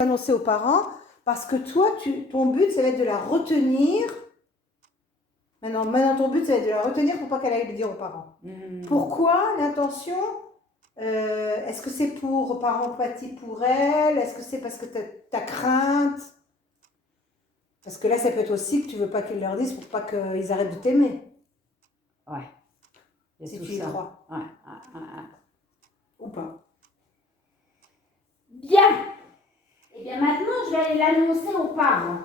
annoncer aux parents parce que toi, ton but, ça va être de la retenir. Maintenant, ton but, ça va être de la retenir pour pas qu'elle aille le dire aux parents. Pourquoi l'intention est-ce que c'est par empathie pour elle? Est-ce que c'est parce que t'as crainte? Parce que là, ça peut être aussi que tu veux pas qu'elle leur dise pour pas qu'ils arrêtent de t'aimer. Ouais. Si tu y crois. Ouais. Ou pas. Bien. Et bien maintenant, je vais aller l'annoncer aux parents.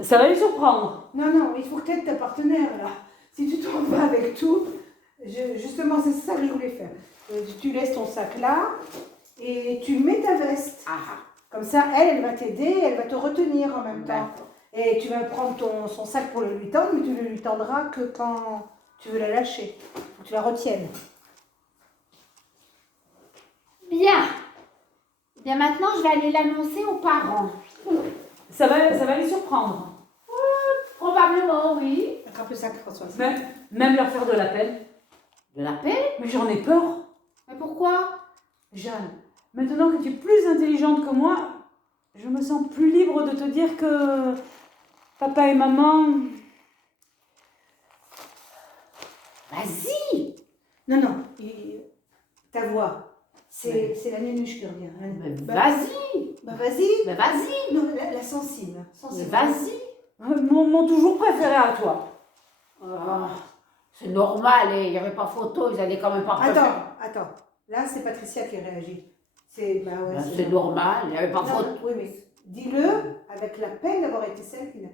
Ça va les surprendre. Non, il faut que tu aides ta partenaire là. Si tu t'en vas avec tout, justement, c'est ça que je voulais faire. Tu laisses ton sac là et tu mets ta veste. Comme ça, elle va t'aider, elle va te retenir en même temps. Et tu vas prendre son sac pour le lui tendre, mais tu ne lui tendras que quand tu veux la lâcher. Faut que tu la retiennes. Bien. Et bien maintenant, je vais aller l'annoncer aux parents. Ça va les surprendre. Probablement, oui. Attrape le sac, François. Même leur faire de la peine. De la peine? Mais j'en ai peur. Mais pourquoi? Jeanne, maintenant que tu es plus intelligente que moi, je me sens plus libre de te dire que papa et maman... Vas-y. Non, ta voix. C'est la nunuche qui revient. Vas-y. Vas-y. Mais vas-y. Non, la sensible. Mais vas-y. Mon toujours préféré à toi. C'est normal, il n'y avait pas photo, ils allaient quand même pas préférer. Attends. Là, c'est Patricia qui réagit. C'est normal, il n'y avait pas photo. Oui, mais dis-le avec la peine d'avoir été celle qui n'a...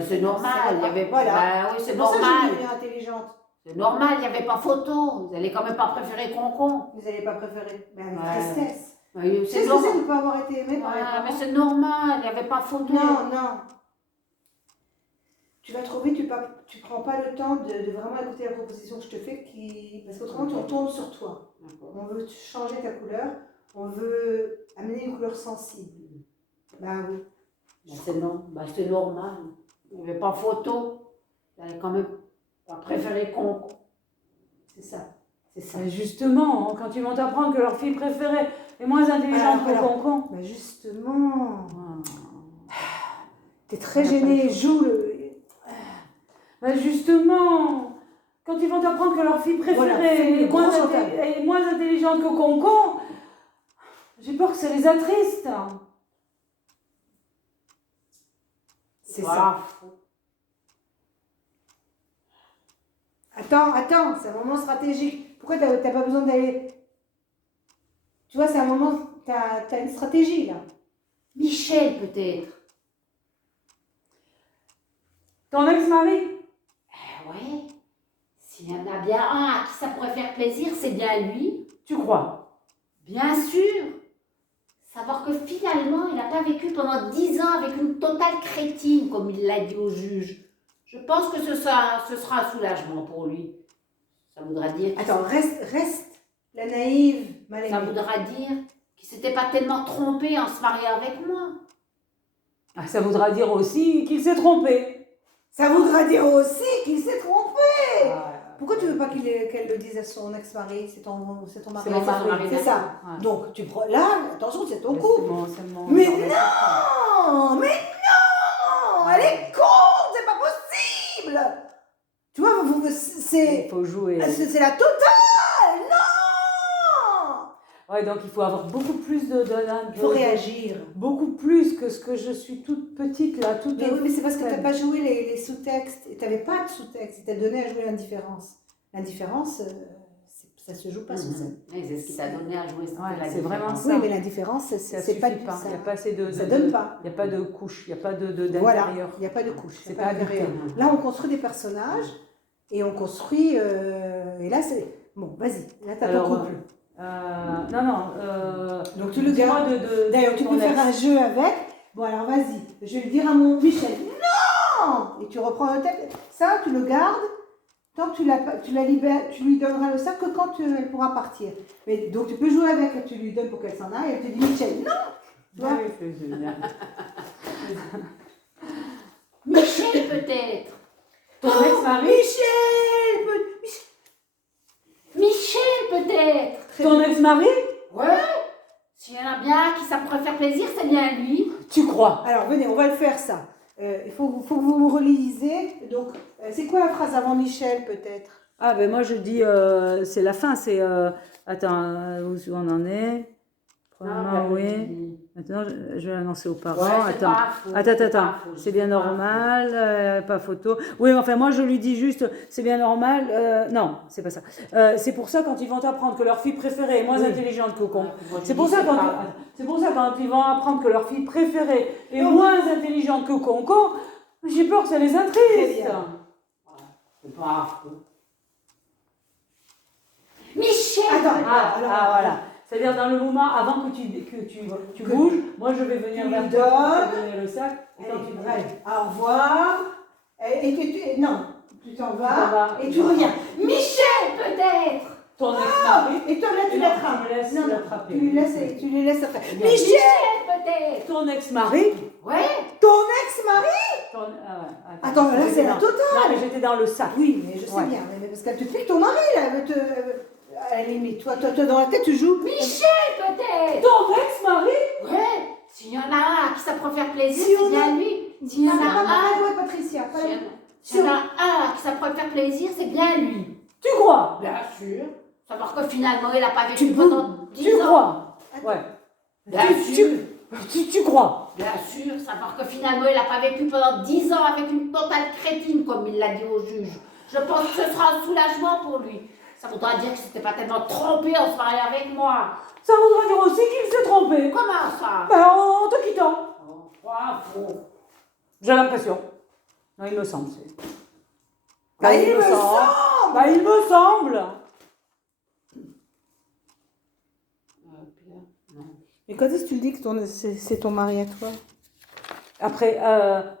c'est normal, il y avait... Voilà. oui, c'est pour ça que normal. je suis devenue intelligente. C'est normal, il n'y avait pas photo. Ils allaient quand même pas préférer Concon. Vous n'allez pas préférer. Mais avec tristesse. Oui, C'est ce que c'est de ne pas avoir été aimé par les Ouais, parents. mais c'est normal, il n'y avait pas photo. Non. Tu vas trouver, tu prends pas le temps de vraiment écouter la proposition que je te fais, parce qu'autrement tu retournes sur toi. On veut changer ta couleur, on veut amener une couleur sensible. Oui. C'est normal. Il n'y avait pas photo. Ils allaient quand même pas préférer Concon. C'est ça. Mais justement, quand ils vont t'apprendre que leur fille préférée est moins intelligente que Concon. Justement. T'es très gênée, joue le... Justement, quand ils vont t'apprendre que leur fille préférée est moins intelligente que Concon, j'ai peur que ça les attriste. C'est ça. Attends, c'est un moment stratégique. Pourquoi t'as pas besoin d'aller... Tu vois, c'est un moment, t'as une stratégie là. Michel peut-être. Ton ex-mari? Ouais. S'il y en a bien un à qui ça pourrait faire plaisir, c'est bien lui. Tu crois? Bien sûr. Savoir que finalement, il n'a pas vécu pendant 10 ans avec une totale crétine, comme il l'a dit au juge. Je pense que ce sera un soulagement pour lui. Ça voudra dire... Attends, reste la naïve, mal aimée. Ça voudra dire qu'il ne s'était pas tellement trompé en se mariant avec moi. Ça voudra dire aussi qu'il s'est trompé. Ça voudra dire aussi qu'il s'est trompé. Pourquoi tu veux pas qu'elle le dise à son ex-mari? C'est ton mari. C'est mon mari. C'est ça. Ouais. Donc, tu prends... Là, attention, c'est ton couple. Mais non, elle est con, c'est pas possible. Tu vois, il faut jouer. C'est la totale. Non. Ouais, donc il faut avoir beaucoup plus Il faut réagir. Beaucoup plus que ce que je suis toute petite là, toute. Mais oui, mais c'est parce que tu n'as pas joué les sous-textes. Et tu n'avais pas de sous-texte. Il t'a donné à jouer l'indifférence. L'indifférence, ça se joue pas sous scène. Oui, c'est ce qui t'a donné à jouer. C'est vraiment ça. Oui, mais l'indifférence, c'est pas pas. Il n'y a pas assez de. Ça donne pas. Il n'y a pas de couche. Il n'y a pas d'intérieur. Voilà, il n'y a pas de couche. C'est pas intérieur. Là, on construit des personnages et on construit. Et là, c'est. Bon, vas-y. Là, tu as ton couple. Donc tu le gardes. D'ailleurs, tu peux faire un jeu avec. Bon, alors vas-y. Je vais le dire à mon Michel. Non. Et tu reprends le texte. Ça, tu le gardes. Tant que tu la libères, tu lui donneras le sac que quand elle pourra partir. Mais donc tu peux jouer avec. Tu lui donnes pour qu'elle s'en aille. Elle te dit Michel, non. Tu vois? C'est génial. Michel peut-être. Ton ex-mari? Michel peut-être. Ton ex-mari? Ouais. S'il y en a bien qui ça pourrait faire plaisir, c'est bien lui. Tu crois? Alors, venez, on va le faire, ça. Il faut que vous me relisiez. Donc, c'est quoi la phrase avant Michel, peut-être? Ah, ben moi je dis, c'est la fin, c'est. Attends, où on en est? Premièrement, oui. Maintenant, je vais l'annoncer aux parents. Ouais, c'est attends. pas faux, Attends, c'est attends. pas faux, C'est bien c'est pas normal, pas photo. Oui, mais enfin, moi je lui dis juste, c'est bien normal. Non, c'est pas ça. C'est pour ça quand ils vont apprendre que leur fille préférée est moins intelligente que con. C'est pour ça quand ils vont apprendre que leur fille préférée est moins intelligente que Concon, j'ai peur que ça les Très intrigue. bien. C'est pas faux. Michel! Attends, Voilà. C'est-à-dire dans le moment avant que tu bouges, moi je vais venir Tu vers lui toi, donnes. te donner le sac. Et quand tu bouges, Allez, au revoir. Non, tu t'en t'en vas vas. et tu reviens. Michel, peut-être! ton ex-mari, Et toi, là, tu Et non, l'attrapes. tu me laisses Non, l'attraper. tu les laisses attraper. Michel, Michel! peut-être! ton ex-mari. Ouais! Ton ex-mari? Attends, là, c'est la totale. Non, mais j'étais dans le sac. Oui, mais je sais Ouais. bien. Mais parce qu'elle te pique ton mari, là. Elle veut te... À la limite, toi, dans la tête, tu joues. Michel, peut-être! Ton ex-mari? Ouais! S'il y en a un à qui ça pourrait faire plaisir, Si c'est on bien lui. S'il y en Non, a pas un... ouais, Patricia. Pas S'il y en a un à qui ça pourrait faire plaisir, c'est bien lui. Tu crois? Bien sûr. Savoir que finalement, il n'a pas Tu vécu pendant 10 Tu ans. crois? Ouais. Bien Tu- sûr. Tu crois? Bien sûr. Savoir que finalement, il n'a pas vécu pendant 10 ans avec une totale crétine, comme il l'a dit au juge. Je pense que ce sera un soulagement pour lui. Ça voudra dire que c'était pas tellement trompé en se mariant avec moi. Ça voudrait dire aussi qu'il s'est trompé. Comment ça? Ben, en te quittant. Oh, bravo. J'ai l'impression. Non, il me semble. Bah, il me semble. Bah, il me semble. Mais quand est-ce que tu le dis que c'est ton mari à toi? Après,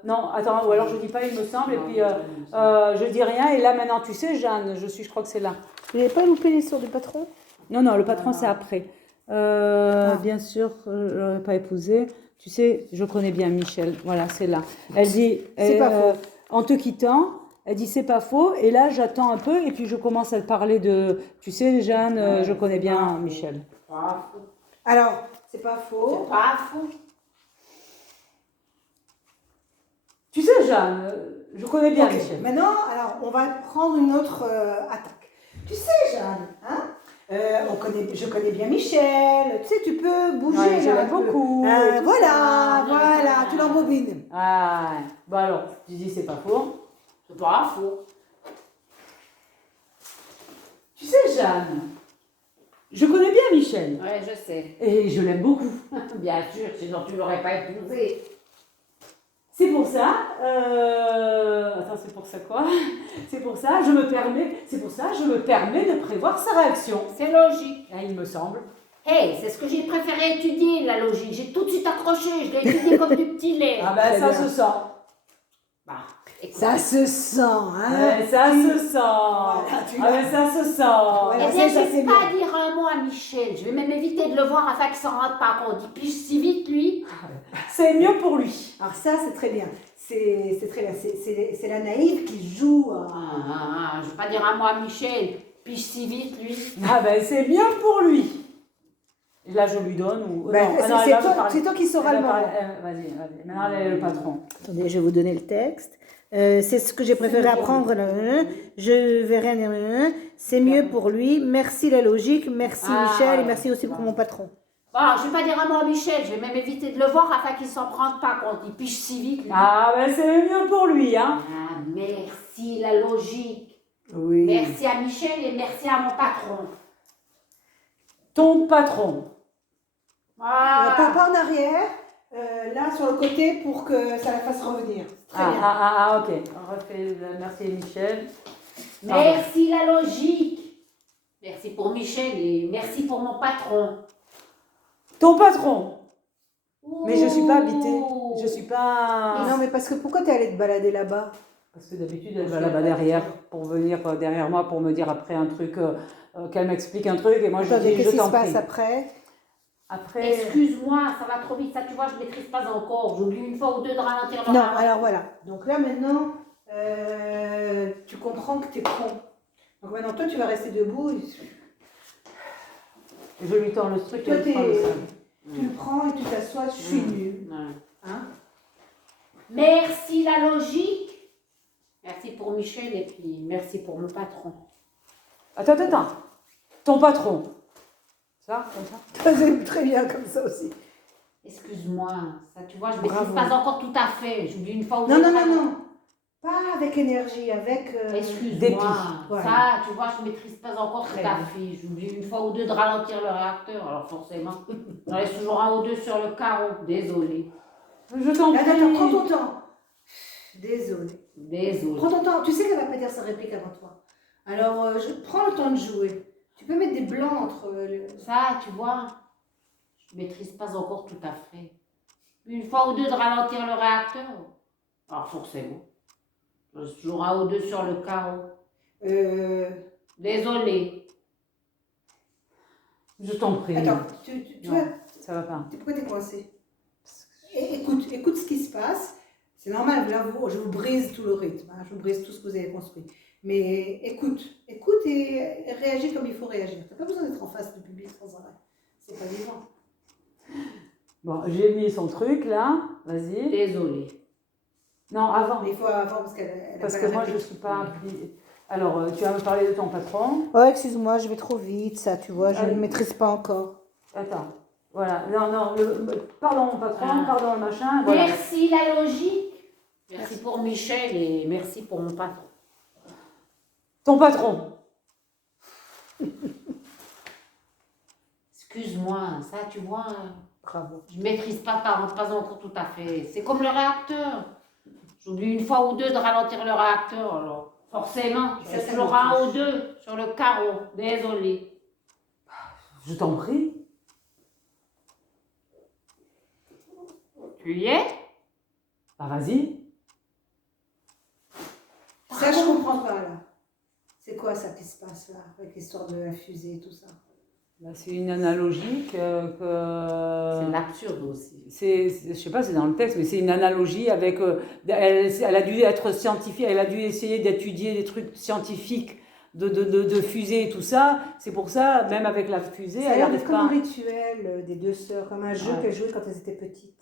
non, attends, ou alors je dis pas, il me semble, et puis je dis rien, et là maintenant, tu sais, Jeanne, je crois que c'est là. Vous n'avez pas loupé l'histoire du patron? Non, non, le patron, c'est après. Bien sûr, je l'aurais pas épousé. Tu sais, je connais bien Michel, voilà, c'est là. Elle dit, C'est pas faux. en te quittant, elle dit, c'est pas faux, et là, j'attends un peu, et puis je commence à te parler de, tu sais, Jeanne, je connais bien Michel. Pas faux. Alors, c'est pas faux. C'est pas faux. Tu sais, Jeanne, je connais bien Ok, Michel. maintenant, alors, on va prendre une autre attaque. Tu sais, Jeanne, hein, je connais bien Michel. Tu sais, tu peux bouger. Ouais, je là, l'aime un peu. beaucoup, et tout Voilà, ça. voilà, tu l'embobines. Ah, bon alors, tu dis, c'est pas faux. C'est pas faux. Tu sais, Jeanne, je connais bien Michel, Ouais, je sais. et je l'aime beaucoup. Bien sûr, sinon tu l'aurais pas épousé. C'est pour ça, attends, c'est pour ça quoi? C'est pour ça, je me permets de prévoir sa réaction. C'est logique. Ah, il me semble. Hey, c'est ce que j'ai préféré étudier, la logique. J'ai tout de suite accroché, je l'ai étudié comme du petit lait. Ah ben, Très ça bien. se sent. Bah, écoute. Ça se sent, hein. Ouais, ça se sent. Voilà, tu Ah ben, ça se sent. Voilà. Eh bien, ça, je c'est vais pas bien. dire un mot à Michel. Je vais même éviter de le voir afin qu'il s'en rende pas compte. Il pige si vite, lui. C'est mieux pour lui. Alors ça, c'est très bien. C'est très bien. C'est la naïve qui joue. Je vais pas dire un mot à Michel. Pige si vite, lui. Ah ben, c'est mieux pour lui. Et là, je lui donne ou... Ben, non, c'est non, elle va me toi, parler. c'est toi qui sauras Elle le va moment. parler. Vas-y. Maintenant, elle est le patron. Attendez, je vais vous donner le texte. C'est ce que j'ai préféré apprendre. Je vais rien dire. C'est mieux pour lui. Merci la logique. Merci Michel. Et merci aussi pour mon patron. Bon, je vais pas dire un mot à Michel. Je vais même éviter de le voir afin qu'il s'en rende pas compte. Il pige si vite, lui. Ah ben, c'est mieux pour lui, hein. Ah, merci la logique. Oui. Merci à Michel et merci à mon patron. Ton patron. Voilà. Pas en arrière. Là, sur le côté pour que ça la fasse revenir. Très bien. Ok. On refait le merci Michel. Merci la logique. Merci pour Michel et merci pour mon patron. Ton patron. Mais je suis pas habitée. Ouh. Je suis pas... Non, mais parce que pourquoi t'es allée te balader là-bas? Parce que d'habitude, elle va là-bas derrière pour venir derrière moi pour me dire après un truc, qu'elle m'explique un truc et moi je Attendez, dis qu'est-ce je qui se t'en passe prie. après? Après... Excuse-moi, ça va trop vite. Ça, tu vois, je ne maîtrise pas encore. J'oublie une fois ou deux de ralentir le Non, rythme. alors voilà. Donc là, maintenant, tu comprends que t'es con. Donc maintenant, toi, tu vas rester debout. Je lui tends le truc et Toi, elle prend le sable. Tu le prends et tu t'assois, je suis nulle. Hein? Merci la logique. Merci pour Michel et puis merci pour mon patron. Attends. Ton patron. Ça, comme ça? C'est très bien comme ça aussi. Excuse-moi, ça tu vois, je ne maîtrise pas encore tout à fait. J'oublie une fois ou deux. Non. Pas avec énergie, avec Excuse-moi, voilà. ça tu vois, je ne maîtrise pas encore tout à fait. J'oublie une fois ou deux de ralentir le réacteur, alors forcément, j'en laisse toujours un ou deux sur le carreau. Désolée. Je t'en prie. Attends, prends ton temps. Désolée. Désolée. Prends ton temps. Tu sais qu'elle va pas dire sa réplique avant toi. Alors, prends le temps de jouer. Tu peux mettre des blancs entre... Ça, tu vois, je ne maîtrise pas encore tout à fait. Une fois ou deux de ralentir le réacteur, alors forcément, j'en laisse toujours un ou deux sur le carreau. Désolée. Je t'en prie. Attends, tu vois, ça va pas. pourquoi t'es coincé? Écoute ce qui se passe. C'est normal, là, je vous brise tout le rythme, hein, je vous brise tout ce que vous avez construit. Mais écoute et réagis comme il faut réagir. Tu n'as pas besoin d'être en face du public sans arrêt. C'est pas vivant. Bon, j'ai mis son truc là, vas-y. Désolée. Non, avant. Mais il faut avant parce qu'elle Parce que moi je ne suis pas. Alors, tu vas me parler de ton patron. Oh, excuse-moi, je vais trop vite, ça, tu vois, je ne Allez. le maîtrise pas encore. Attends, voilà. Non, pardon mon patron, pardon le machin. Voilà. Merci la logique. Merci pour Michel et merci pour mon patron. Ton patron. Excuse-moi, ça tu vois, Bravo. je ne maîtrise pas encore tout à fait. C'est comme le réacteur. J'oublie une fois ou deux de ralentir le réacteur, alors forcément, Ça, ça toujours me un touche. ou deux sur le carreau. Désolée. Je t'en prie. Tu y es? Bah vas-y. Ça, je comprends pas, là. C'est quoi ça qui se passe, là, avec l'histoire de la fusée et tout ça? Bah, c'est une analogie que... C'est l'absurde aussi. Je sais pas, c'est dans le texte, mais c'est une analogie avec... elle a dû être scientifique, elle a dû essayer d'étudier des trucs scientifiques de fusée et tout ça. C'est pour ça, même avec la fusée, Ça a elle l'air n'arrive d'être comme pas... un rituel des deux sœurs, comme un jeu Ouais. qu'elles jouaient quand elles étaient petites.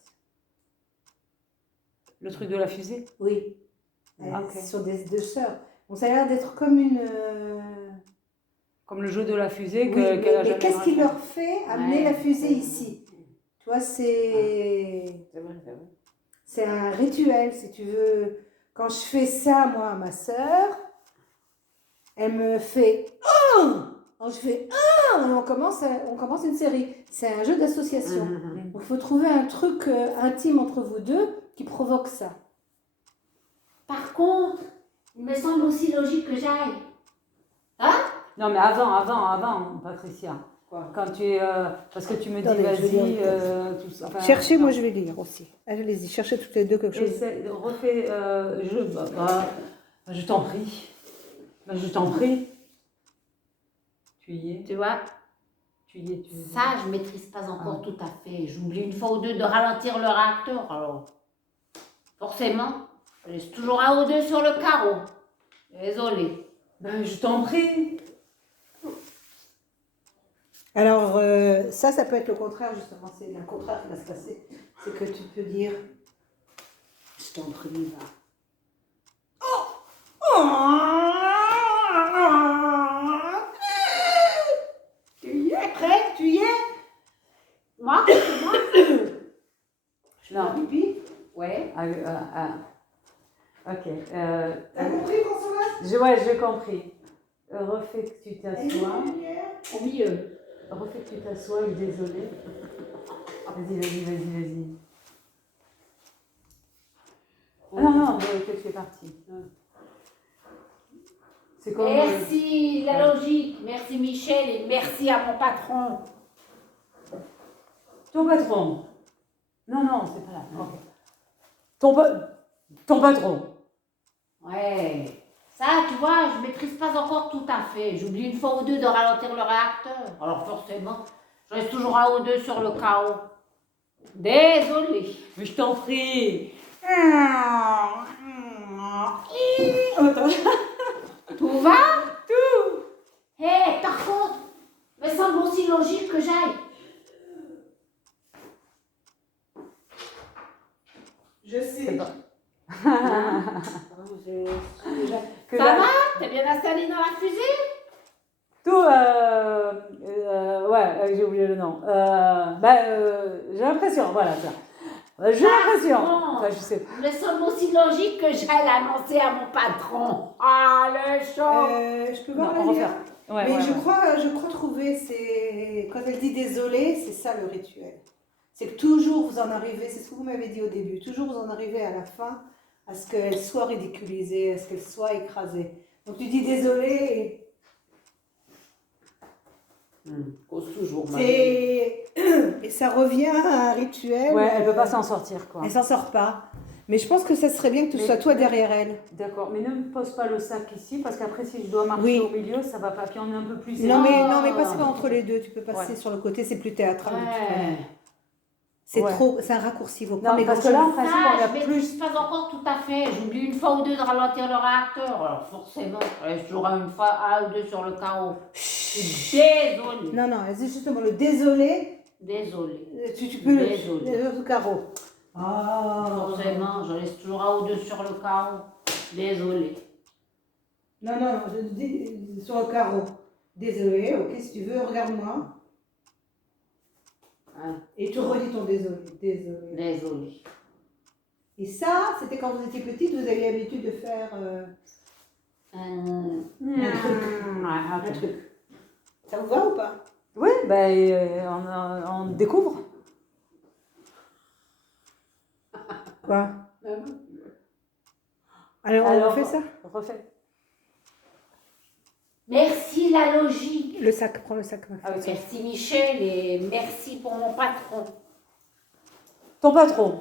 Le truc de la fusée. Oui. Ok. Ce sont des deux sœurs. Bon, ça a l'air d'être comme une... Comme le jeu de la fusée Oui, qu'elle a mais jamais qu'est-ce qui raconté. leur fait amener Ouais. la fusée ici? Tu vois, c'est un rituel, si tu veux. Quand je fais ça, moi, à ma sœur, elle me fait « Oh !» Quand je fais « Oh !» on commence une série. C'est un jeu d'association. Donc, il faut trouver un truc intime entre vous deux qui provoque ça. Par contre, il me semble aussi logique que j'aille. Non, mais avant, Patricia. Quoi? Quand tu es... parce que tu me dis, Attendez, je vais vas-y, lire tout ça. Enfin, Cherchez, moi je vais lire aussi. Allez-y, cherchez toutes les deux quelque chose. Refais... je t'en prie. Je t'en prie. Tu y es. Tu vois, Tu y es. ça, je ne maîtrise pas encore tout à fait. J'oublie une fois ou deux de ralentir le réacteur, alors forcément, je laisse toujours un ou deux sur le carreau. Désolée. Ben, je t'en prie. Alors, ça peut être le contraire, justement. C'est le contraire qui va se passer. C'est que tu peux dire « Je t'en prie, va. » Tu y es prête? Tu y es? Moi? Non. Pipi? Ouais. Ok. T'as compris, Françoise? Ouais, j'ai compris. Refais que tu t'assois. Au milieu. Refais que tu t'assois, désolé. Vas-y. Ah non, que tu es parti. C'est comme... Merci la logique, merci Michel et merci à mon patron. Ton patron. Non, c'est pas là. Ok. Ton patron. Ouais. Ça, tu vois, je ne maîtrise pas encore tout à fait. J'oublie une fois ou deux de ralentir le réacteur. Alors forcément, je reste toujours un ou deux sur le carreau. Désolée. Mais je t'en prie. Tout va? Tout. Hé, par contre, il me semble aussi logique que j'aille. Je C'est sais. pas. Que Ça la- va? T'es bien installé dans la fusée? Tout, j'ai oublié le nom. J'ai l'impression, voilà ça. J'ai l'impression. bon. Enfin, je sais pas. Me semble aussi logique que j'aille l'annoncer à mon patron. Ah, le show! Je peux voir Non, on la refait. lire. Ouais, Mais ouais, je ouais. crois trouver, c'est quand elle dit désolé, c'est ça le rituel. C'est que toujours vous en arrivez, c'est ce que vous m'avez dit au début, toujours vous en arrivez à la fin à ce qu'elle soit ridiculisée, à ce qu'elle soit écrasée. Donc tu dis désolé, Cause toujours, ma et ça revient à un rituel. Ouais, elle peut pas s'en sortir, quoi. Elle s'en sort pas. Mais je pense que ça serait bien que tu Mais- sois toi derrière elle. D'accord, mais ne me pose pas le sac ici, parce qu'après, si je dois marcher Oui. au milieu, ça va pas. Puis on est un peu plus. Non mais passe pas entre les deux, tu peux passer Ouais. sur le côté, c'est plus théâtral. de toute Ouais. manière. C'est Ouais. trop, c'est un raccourci, faut prendre Non, les parce que grands là, en chemins. principe, on Ça, a je plus. maîtrise pas encore tout à fait. J'oublie une fois ou deux de ralentir le réacteur. Alors forcément, je jouerai une fois un ou deux sur le carreau. Je suis désolée. Non, c'est justement le désolé, Désolée. tu peux Désolée. le carreau. Ah. Forcément, je laisse toujours un ou deux sur le carreau. Désolée. Non, je dis sur le carreau. Désolé, ok, si tu veux, regarde-moi. Hein, Et tu redis ton désolé, désolé. désolée. Et ça, c'était quand vous étiez petite, vous aviez l'habitude de faire Ouais, un truc. Ça vous va ou pas? Oui, on découvre. Quoi? Alors, on fait ça? Refais. Merci la logique. Le sac, prends le sac. ma Ah oui. fille. Merci Michel et merci pour mon patron. Ton patron.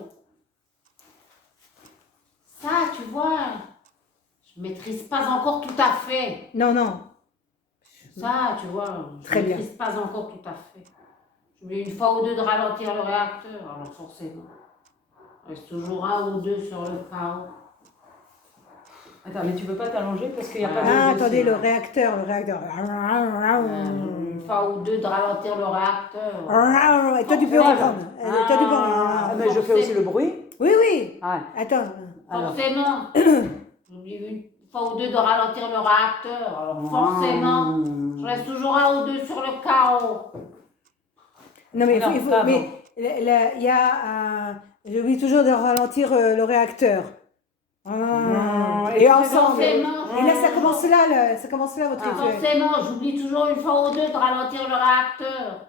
Ça, tu vois, je maîtrise pas encore tout à fait. Non. Ça, tu vois, je Très bien. maîtrise pas encore tout à fait. J'oublie une fois ou deux de ralentir le réacteur, alors forcément. Il reste toujours un ou deux sur le carreau. Attends, mais tu peux pas t'allonger parce qu'il n'y a pas de. Ah, attendez, le dossier. réacteur. Une fois ou deux de ralentir le réacteur. Et toi, tu peux reprendre. Toi, tu peux Ah, mais je fais aussi le bruit. Oui. Ouais. Attends. Alors. Forcément. J'oublie une fois ou deux de ralentir le réacteur, alors forcément. Je reste toujours un ou deux sur le carreau. Non, mais Non, il faut. pardon. Mais il y a. J'oublie toujours de ralentir le réacteur. Et ensemble. Forcément. Et là, ça commence là, votre rituel. Forcément, j'oublie toujours une fois ou deux de ralentir le réacteur.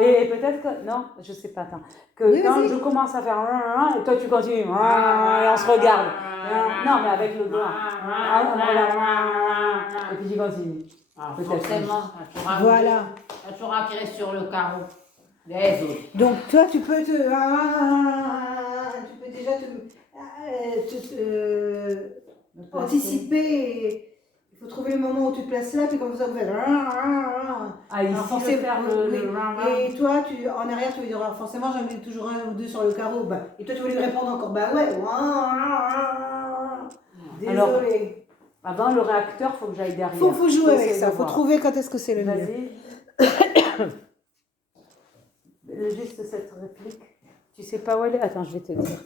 Et peut-être que. Non, je sais pas, attends. Que Oui, quand vas-y. je commence à faire. Et toi, tu continues. Et on se regarde. Non, mais avec le doigt. Et puis tu continues. Peut-être. Forcément, Voilà. t'as toujours un qui reste sur le carreau. Désolé. Donc, toi, tu peux déjà anticiper. Il faut trouver le moment où tu te places là, puis comme ça, vous faites. Ah, ici, Alors, je vais faire le. Et toi, en arrière, tu veux dire forcément, j'en mets toujours un ou deux sur le carreau. Bah, et toi, tu veux lui répondre encore. Bah ouais. Désolé. Avant le réacteur, il faut que j'aille derrière. Faut jouer avec essayer ça. de Faut voir. trouver quand est-ce que c'est le mieux. Vas-y. Juste cette réplique. Tu sais pas où elle est? Attends, je vais te dire.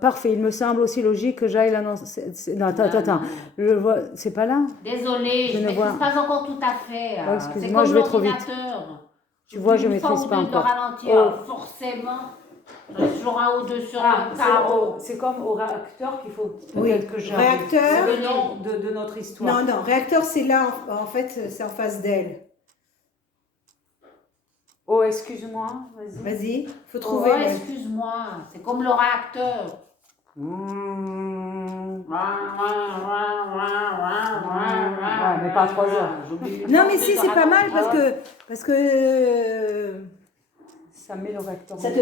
Parfait, il me semble aussi logique que j'aille l'annoncer. Non, attends. Je vois. C'est pas là? Désolé, Je je ne ne vois- maîtrise pas encore tout à fait. Oh, excuse-moi, C'est comme je vais trop vite. l'ordinateur. Tu vois, je Une fois maîtrise ou pas deux de encore. ralentir, Oh. forcément. Je reste toujours un ou deux sur Ah, le carreau. c'est comme au réacteur qu'il faut Oui. peut-être que j'arrive. Réacteur. C'est le nom de notre histoire. Non, réacteur, c'est là. En fait, c'est en face d'elle. Oh, excuse-moi, vas-y. Vas-y, faut Oh, trouver. excuse-moi, c'est comme le réacteur. Ouais, mais pas 3 heures. Non, mais si, c'est pas mal parce que Ça met le réacteur. ça te.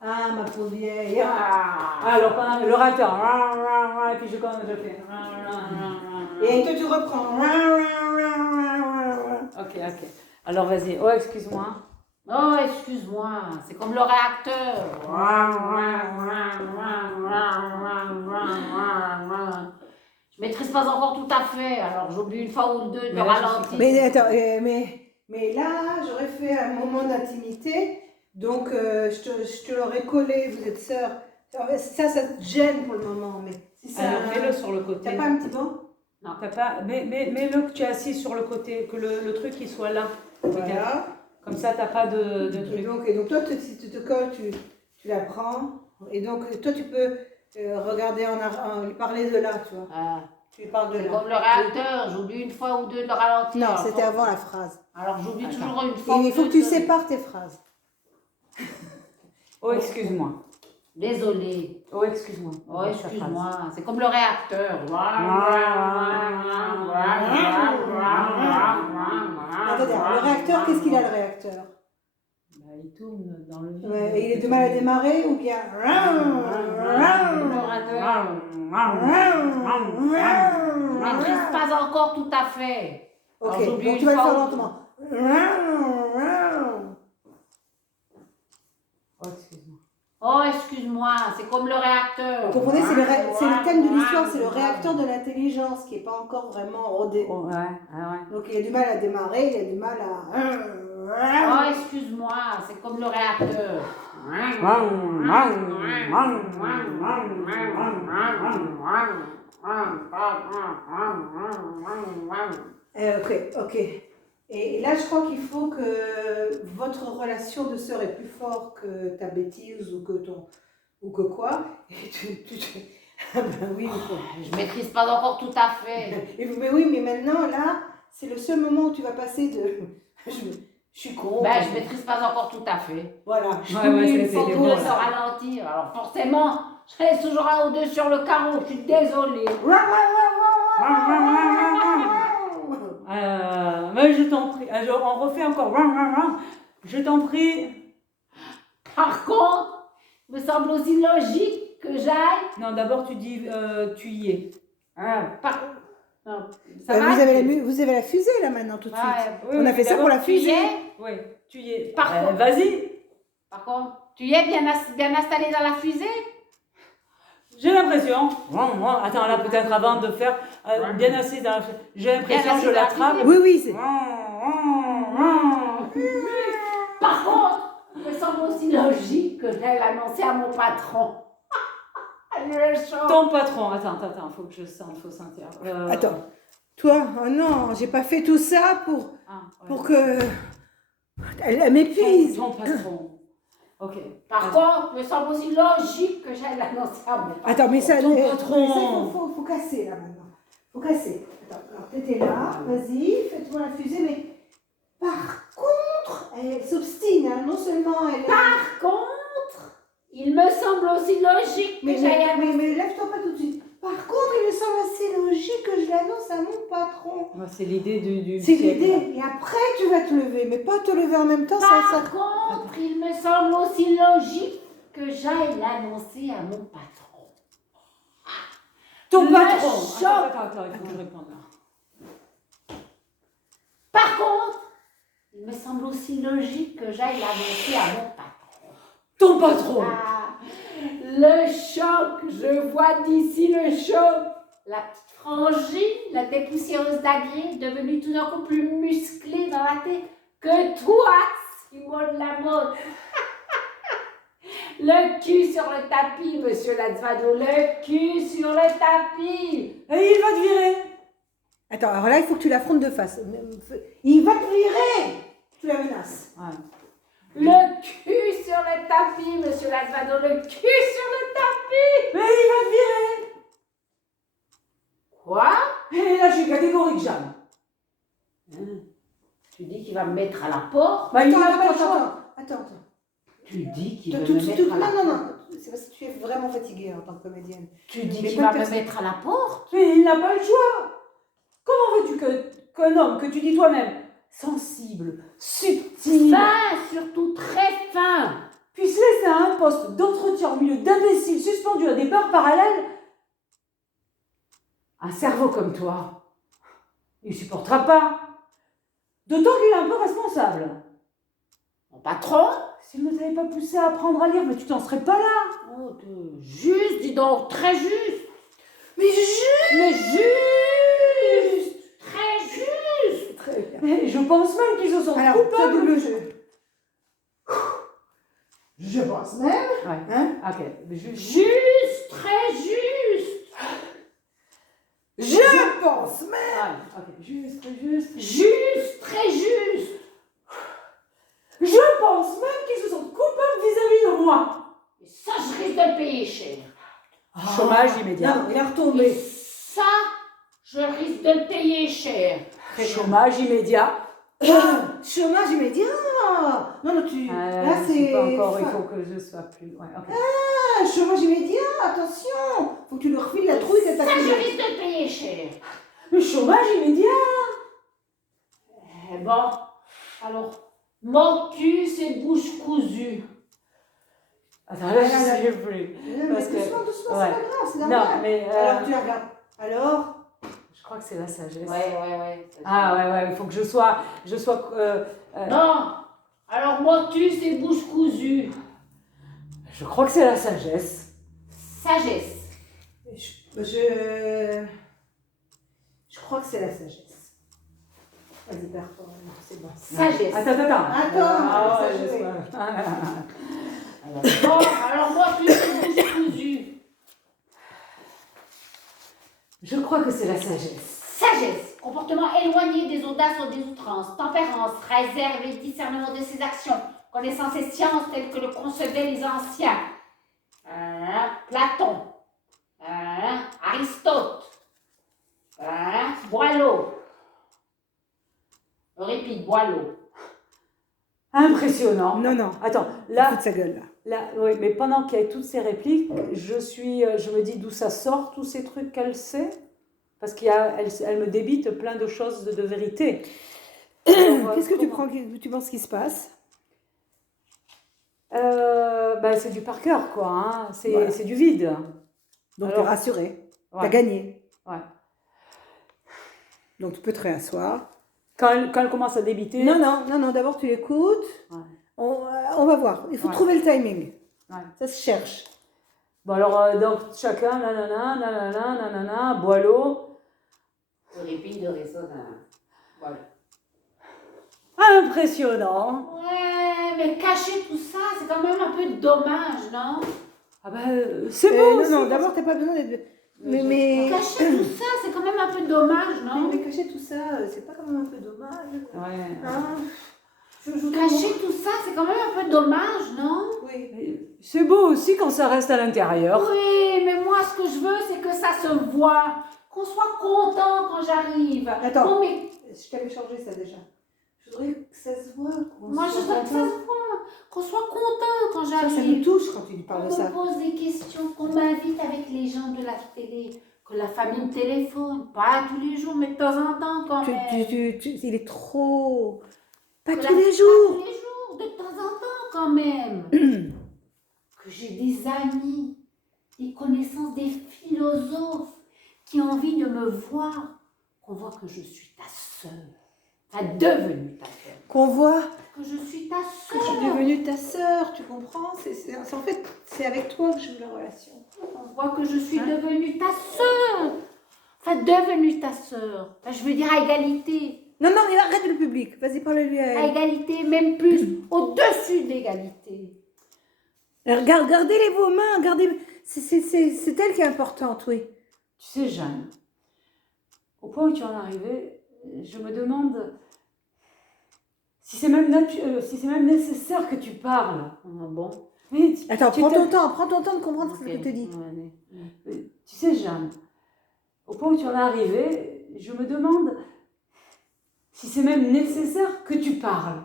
Ah, ma pauvre vieille. Alors, quand même, le réacteur. Et puis je fais. Et toi, tu reprends. Ok. Alors, vas-y. Oh, excuse-moi. Oh, excuse-moi, c'est comme le réacteur. Je maîtrise pas encore tout à fait, alors j'oublie une fois ou deux de Mais là, je ralentir. Mais attends, mais Mais là, j'aurais fait un moment d'intimité, donc je te l'aurais collé, vous êtes sœurs. Ça te gêne pour le moment, mais si ça... Alors mets-le sur le côté. T'as pas un petit banc? Non, t'as pas. Mets-le que tu es assis sur le côté, que le truc il soit là. Voilà. Comme ça, t'as pas de truc. Et donc toi, si tu te colles, tu la prends. Et donc, toi, tu peux regarder lui parler de là, tu vois. Ah. Tu lui parles de C'est là. comme le réacteur, j'oublie une fois ou deux de le ralentir. Non, Alors, c'était avant la phrase. Alors j'oublie Attends. toujours une fois Et ou il faut deux que tu de- sépares tes phrases. Oh, excuse-moi. Désolée. Oh, excuse-moi. Oh, excuse-moi. C'est comme le réacteur. Attendez, le réacteur, qu'est-ce qu'il a, le réacteur? Bah, il tourne dans le vide. Ouais, il est de mal à démarrer ou bien... Je maîtrise pas encore tout à fait. Ok, Alors, j'oublie donc une tu vas le fois faire ou- lentement. Oh, excuse-moi. Oh, excuse-moi, c'est comme le réacteur. Vous comprenez, c'est le thème de l'histoire, c'est le réacteur de l'intelligence qui n'est pas encore vraiment rodé. Oh, ouais, ouais. Donc il a du mal à démarrer, il a du mal à... Oh, excuse-moi, c'est comme le réacteur. Ok. Et là, je crois qu'il faut que votre relation de sœur est plus forte que ta bêtise ou que quoi. Et Ah ben oui, Je maîtrise pas encore tout à fait. mais oui, mais maintenant, là, c'est le seul moment où tu vas passer de... Je suis con. Ben, je maîtrise pas encore tout à fait. Voilà. J'oublie une fois c'était ou bon, deux là. de ralentir. Alors forcément, je reste toujours un ou deux sur le carreau. Je suis désolée. Mais je t'en prie. On refait encore. Je t'en prie. Par contre, il me semble aussi logique que j'aille. Non, d'abord tu dis tu y es. Non, ça va, Vous avez la fusée, là, maintenant, tout de suite. Ouais, On a fait ça pour la tu y fusée. es. Oui, tu y es. Par contre- Vas-y. Par contre, tu y es bien installé dans la fusée? J'ai l'impression. Attends, là, peut-être avant de faire bien assis dans la... J'ai l'impression que je l'attrape. Oui, c'est... Par contre, il me semble aussi logique que j'aille l'annoncer à mon patron. Le choc. Ton patron. Attends, faut que je sente, faut sentir. Attends. Toi, oh non, j'ai pas fait tout ça pour que... Elle m'épuise. Ton patron. Ok. Par contre, il me semble aussi logique que j'aille l'annoncer à mon patron. Attends, mais ça... Ton mais patron. ça, faut casser, là, maintenant. Faut casser. Attends, alors t'étais là, vas-y, fais-toi la fusée, mais... Par contre, elle s'obstine, hein, non seulement elle... Par contre, il me semble aussi logique que Mais j'aille mais lève-toi pas tout de suite. Par contre, il me semble assez logique que je l'annonce à mon patron. C'est l'idée du C'est siècle. l'idée. Et après, tu vas te lever. Mais pas te lever en même temps. Par contre, il me semble aussi logique que j'aille l'annoncer à mon patron. Ton Le patron. choc. Attends, il faut que je réponde là. Par contre, il me semble aussi logique que j'aille l'annoncer à mon patron. Ton patron. Ah, le choc, je vois d'ici le choc. La petite frangine, la dépoussiéreuse d'Agré, devenue tout d'un coup plus musclée dans la tête que toi, Simone Lamotte. Le cul sur le tapis, monsieur Lazzvado, le cul sur le tapis. Et il va te virer. Attends, alors là, il faut que tu l'affrontes de face. Il va te virer. Tu la menaces. Ouais. Le cul sur le tapis, monsieur Lazzvado, le cul sur le tapis. Mais il va te virer. Quoi? Et là, je suis catégorique, Jeanne. Tu dis qu'il va me mettre à la porte? Bah, il n'a pas le choix. Attends. Tu dis qu'il va Tout- me tout- mettre tout- à la Non, porte? non. C'est parce que tu es vraiment fatiguée en tant que comédienne. Tu dis Mais qu'il pas va me personne. mettre à la porte? Mais il n'a pas le choix. Comment veux-tu qu'un homme que tu dis toi-même sensible, subtil, Fin, surtout très fin. puisse laisser un poste d'entretien au milieu d'imbéciles suspendus à des barres parallèles? Un cerveau comme toi, il ne supportera pas. D'autant qu'il est un peu responsable. Mon patron? S'il ne t'avait pas poussé à apprendre à lire, mais tu t'en serais pas là. Oh, juste, dis donc, très juste. Mais juste. Mais juste. Très juste. Très bien. Mais je pense même qu'ils se sont Alors, toi, coupables. double jeu. Je pense même. Ouais. Hein? Ok. Juste, très juste. Je pense même. Ouais. Ok. Juste, juste. Juste, très juste. Je pense même qu'ils se sont coupables vis-à-vis de moi. Et ça, je risque de le payer cher. Chômage immédiat. Non, il a Et retombé. ça, je risque de le payer cher. Chômage immédiat. Chômage immédiat. Non, non, tu. Là, Je sais c'est. pas encore, il faut que je sois plus. Ouais, ok. Ah, chômage immédiat, attention. Faut que tu lui refiles la trouille que t'as Ça, je fait. risque de le payer cher. Le chômage immédiat. Eh bon, alors, mon cul, c'est bouche cousue. Attends, là, je sais plus. Parce que- Doucement, doucement, ouais. c'est pas grave, c'est Non, normal. mais. Alors, tu la regardes. Alors. Je crois que c'est la sagesse. Ouais. Ah ouais, il faut que je sois. Non, alors mon cul, c'est bouche cousue. Je crois que c'est la sagesse. Sagesse. Je crois que c'est la sagesse. Vas-y, performe, c'est bon. Sagesse. Attends. Attends, ouais, ça, je je sais vais. pas. Bon, alors mon cul, c'est bouche cousue. Je crois que c'est la sagesse. Sagesse. Comportement éloigné des audaces ou des outrances. Tempérance. Réserve et discernement de ses actions. Connaissance et science telles que le concevaient les anciens. Platon. Aristote. Boileau. Euripide, Boileau. Impressionnant. Non. Attends, Là. là, Toute sa gueule, là. oui, mais pendant qu'il y a toutes ces répliques, je me dis d'où ça sort, tous ces trucs qu'elle sait, parce elle me débite plein de choses de vérité. Qu'est-ce que tu penses qui se passe? C'est du par cœur, quoi. Hein. Voilà. C'est du vide. Donc, tu Alors, es rassuré. ouais. T'as gagné. Ouais. Donc, tu peux te réasseoir. Quand elle commence à débiter. Non. D'abord, tu l'écoutes. Ouais. On va voir. Il faut Ouais. trouver le timing. Ouais. Ça se cherche. Bon, alors, donc, chacun, nanana, Boileau. Euripide, Aristote. Voilà. Impressionnant. Ouais, mais cacher tout ça, c'est quand même un peu dommage, non? Ah c'est beau. Non, d'abord, t'as pas besoin d'être. Mais... Cacher tout ça, c'est quand même un peu dommage, non? Mais cacher tout ça, c'est pas quand même un peu dommage. Ouais. Hein? Cacher tout ça, c'est quand même un peu dommage, non? Oui. C'est beau aussi quand ça reste à l'intérieur. Oui, mais moi, ce que je veux, c'est que ça se voit. Qu'on soit content quand j'arrive. Attends. Bon, mais Je t'avais changé ça déjà. Je voudrais que ça se voit. moi, je veux que ça se voit. Qu'on soit content quand Ça me j'arrive. touche quand tu lui Qu'on parles de ça. me pose des questions, qu'on m'invite avec les gens de la télé, que la famille me téléphone. Pas tous les jours, mais de temps en temps quand même. Il est trop... Pas Que tous les jours. Pas tous les jours, de temps en temps quand même. Que j'ai des amis, des connaissances, des philosophes qui ont envie de me voir, qu'on voit que je suis ta sœur. Enfin, devenue ta sœur. Qu'on voit Que je suis ta que tu es sœur. devenue ta sœur, tu comprends? En fait, c'est avec toi que je veux la relation. On voit que je suis devenue ta sœur. Enfin, devenue ta sœur. Enfin, je veux dire à égalité. Non, mais arrête le public. Vas-y, parle-lui à À elle. égalité, même plus, au-dessus de l'égalité. Gardez-les vos mains. C'est elle qui est importante, oui. Tu sais, Jeanne, au point où tu en es arrivée, je me demande si c'est même nécessaire que tu parles. Ah bon? Mais Attends, tu prends t'es- ton temps de comprendre ce que je te dis. Tu sais, Jeanne, au point où tu en es arrivée, je me demande si c'est même nécessaire que tu parles.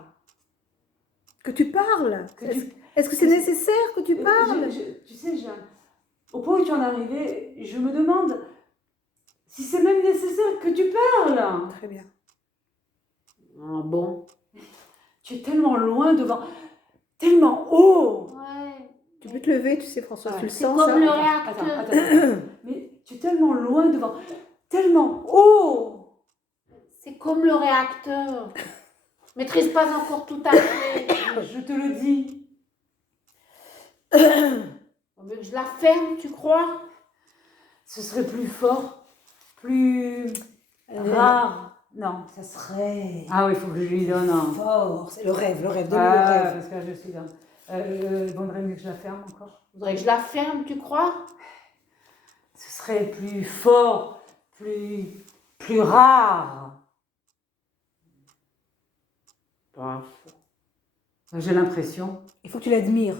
Que tu parles. Que tu- Est-ce que c'est nécessaire que tu parles? Tu sais, Jeanne, au point où tu en es arrivée, je me demande si c'est même nécessaire que tu parles. Très bien. Ah bon? Tu es tellement loin devant, tellement haut. Ouais. Tu peux te lever, tu sais, François, Ouais. tu le C'est sens, comme ça? le Attends, réacteur. mais tu es tellement loin devant, tellement haut. C'est comme le réacteur. Je maîtrise pas encore tout à fait. Je te le dis. Mais je la ferme, tu crois? Ce serait plus fort, plus rare, Non. Ça serait Ah oui, il faut que je lui donne un. fort. C'est le rêve, donne-lui le Ah, rêve. parce que là, je suis dans. Il vaudrait mieux que je la ferme encore. Faudrait que je la ferme, tu crois? Ce serait plus fort, plus rare. Pas faux. J'ai l'impression. Il faut que tu l'admires.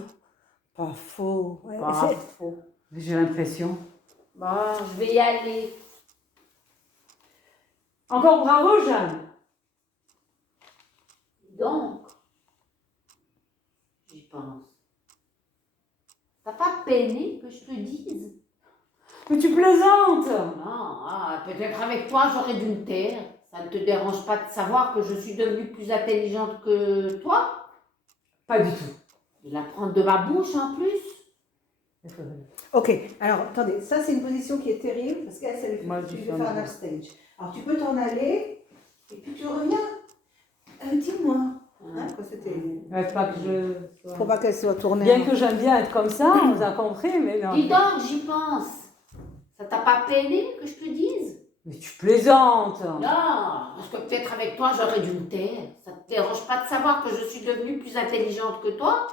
Pas faux. Ouais, Pas faux. J'ai l'impression. Bon, je vais y aller. Encore bravo, Jeanne. Donc, j'y pense. T'as pas peiné que je te dise? Mais tu plaisantes. Non, peut-être avec toi j'aurais dû me taire. Ça ne te dérange pas de savoir que je suis devenue plus intelligente que toi? Pas du tout. De la prendre de ma bouche en plus? Ok, alors attendez, ça c'est une position qui est terrible parce qu'elle, ça lui fait Moi, tu je veux suis en faire un arrière. upstage. Alors tu peux t'en aller et puis tu reviens. Dis-moi. Hein, quoi, c'était... Ouais, pas que je. Faut pas qu'elle soit tournée. Bien que j'aime bien être comme ça, on a compris, mais non. Dis donc, j'y pense. Ça t'a pas peiné que je te dise? Mais tu plaisantes. Non, parce que peut-être avec toi j'aurais dû me taire. Ça te dérange pas de savoir que je suis devenue plus intelligente que toi?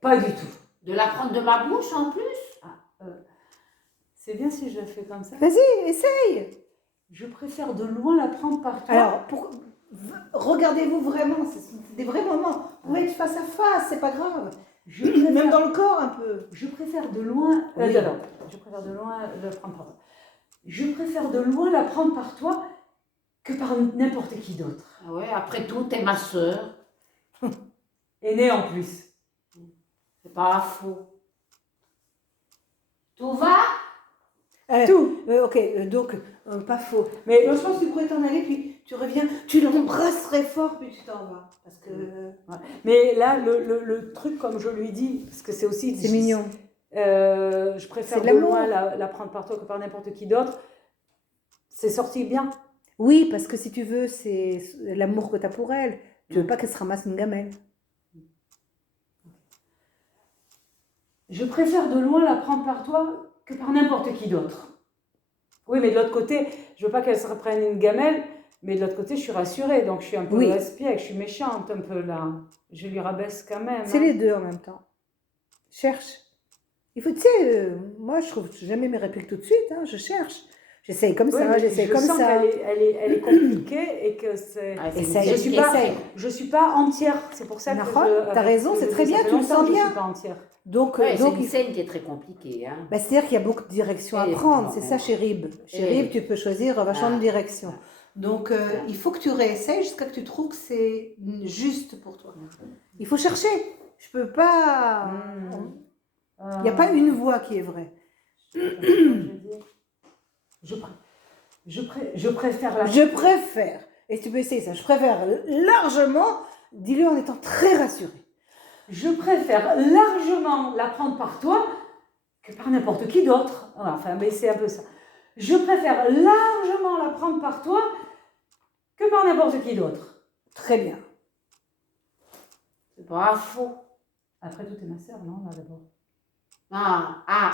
Pas du tout. De la prendre de ma bouche en plus? C'est bien si je le fais comme ça. Vas-y, essaye. Je préfère de loin la prendre par toi. Alors, regardez-vous vraiment, c'est des vrais moments. Vous pouvez être face à face, c'est pas grave. Même dans le corps un peu. Je préfère de loin. Oui. Alors, je préfère de loin la prendre par toi. Je préfère de loin la prendre par toi que par n'importe qui d'autre. Ah ouais, après tout, t'es ma sœur. Aînée en plus. C'est pas faux. Tout va? Tout. Ok, donc, pas faux. Mais Je pense que tu pourrais t'en aller, puis tu reviens, tu l'embrasserais fort, puis tu t'en vas. Parce que Mais là, le truc, comme je lui dis, parce que c'est aussi. c'est mignon. Je préfère C'est de de l'amour. loin la prendre par toi que par n'importe qui d'autre. C'est sorti bien. Oui, parce que si tu veux, c'est l'amour que tu as pour elle. Tu veux pas qu'elle se ramasse une gamelle. Je préfère de loin la prendre par toi que par n'importe qui d'autre. Oui, mais de l'autre côté, je veux pas qu'elle se reprenne une gamelle, mais de l'autre côté, je suis rassurée, donc je suis un peu Oui. espiègle, je suis méchante un peu là. Je lui rabaisse quand même. C'est hein. les deux en même temps. Cherche. Il faut, tu sais, moi je trouve jamais mes répliques tout de suite, hein, je cherche. J'essaye comme Oui, ça, mais j'essaye je comme sens ça. qu'elle est compliquée et que c'est. Ah, c'est Essaye, une Je suis pièce pas, qui essaye. je suis pas entière, c'est pour ça que Nahon, je. t'as raison, c'est très bien, ça fait tu le longtemps sens que bien. Je suis pas entière. Donc, Ouais, c'est donc une scène qui est très compliquée. Hein. bah, c'est-à-dire qu'il y a beaucoup de directions à Et- prendre, c'est ça et- chez Rib. Chez et- Rib, tu peux choisir vachement de directions. Donc, il faut que tu réessayes jusqu'à que tu trouves que c'est juste pour toi. Il faut chercher. Je peux pas. Il n'y a pas une voix qui est vraie. Je préfère la. Je préfère, et tu peux essayer ça, je préfère largement, dis-le en étant très rassuré. Je préfère largement la prendre par toi que par n'importe qui d'autre. Enfin, mais c'est un peu ça. Je préfère largement la prendre par toi que par n'importe qui d'autre. Très bien. C'est pas faux. Après tout, t'es ma sœur, non, là, d'abord.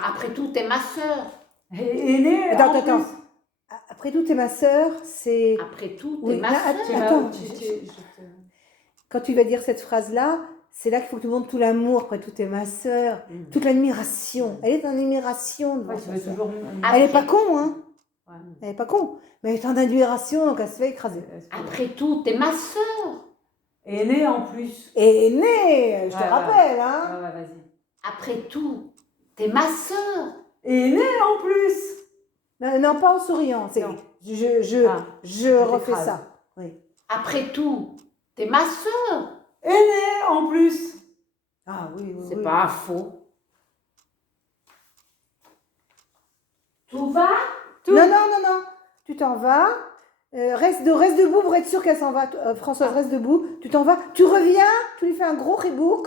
Après tout, t'es ma sœur. Aînée. Attends, en attends. plus. Après tout, t'es ma sœur, c'est... Après tout, t'es Oui, ma là, sœur. Tu m'as- Attends, je te- quand tu vas dire cette phrase-là, c'est là qu'il faut que tu montres tout l'amour. Après tout, t'es ma sœur, toute l'admiration. Elle est en admiration devant Ouais, tu sa veux sœur. toujours. Elle est pas con, hein. Ouais. Elle est pas con. Mais elle est en admiration, donc elle se fait écraser. Après tout, t'es ma sœur. Aînée en plus. Et née, je te Ouais, rappelle, hein. Ouais, vas-y. Après tout, t'es ma sœur. Aînée en plus. Non, non, pas en souriant. C'est, Non. je refais t'écrases. ça. Oui. Après tout, t'es ma sœur. Aînée en plus. Ah oui, oui. C'est oui. pas faux. Tout va? Non, non, non, non. Tu t'en vas. Reste debout pour être sûr qu'elle s'en va. Françoise, reste debout. Tu t'en vas. Tu reviens. Tu lui fais un gros rebook.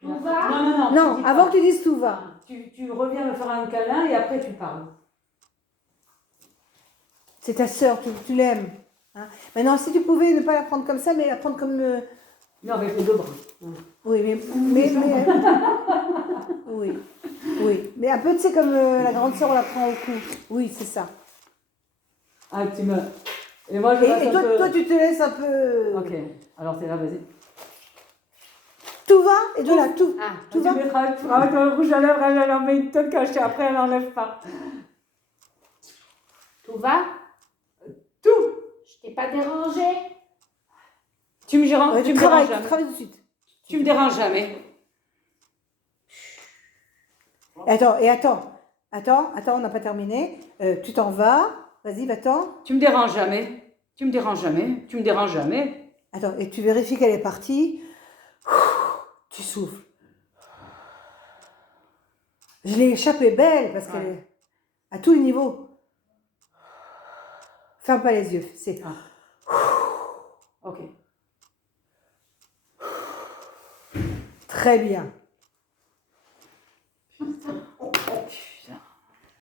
Tout va? Non. Non, tu dis avant pas. que tu dises tout va. Tu reviens me faire un câlin et après tu parles. C'est ta sœur, tu l'aimes. Hein. Maintenant, si tu pouvais ne pas la prendre comme ça, mais la prendre comme... Non, avec les deux bras. Oui, oui, oui. Mais un peu, tu sais, comme la grande sœur, on la prend au cou. Oui, c'est ça. Ah, Et moi, je reste Et un toi, peu... toi, tu te laisses un peu... Ok, alors t'es là, vas-y. Tout va, et de là, tout. Ah, Tout va. Tu mettras le rouge à lèvres, elle en met une tonne cachée, après elle n'enlève pas. tout va? Tout. Je t'ai pas dérangé? Tu me déranges, Ouais, tu tu me travailles, déranges tu jamais. travailles tout de suite. Tu me déranges jamais. Attends, on n'a pas terminé. Tu t'en vas, vas-y, va-t'en. Tu me déranges jamais. Tu me déranges jamais. Tu me déranges jamais. Attends, et tu vérifies qu'elle est partie. Tu souffles. Je l'ai échappée belle parce qu'elle est à tous les niveaux. Ferme pas les yeux, c'est... Ok. Très bien.